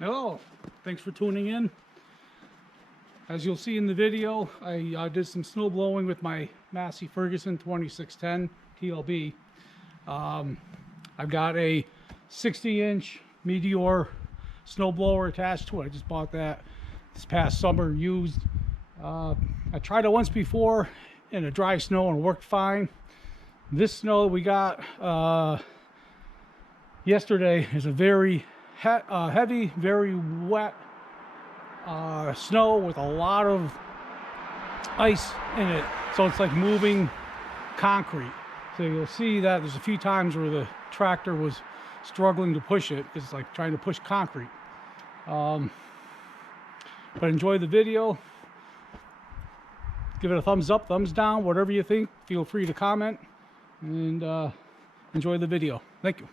Hello, thanks for tuning in. As you'll see in the video, I did some snow blowing with my Massey Ferguson 2610 TLB. I've got a 60-inch Meteor snow blower attached to it. I just bought that this past summer used. I tried it once before in a dry snow and it worked fine. This snow we got yesterday is a very heavy, very wet snow with a lot of ice in it, so it's like moving concrete. So you'll see that there's a few times where the tractor was struggling to push it. It's like trying to push concrete. But enjoy the video. Give it a thumbs up, thumbs down, whatever you think. Feel free to comment and enjoy the video. Thank you.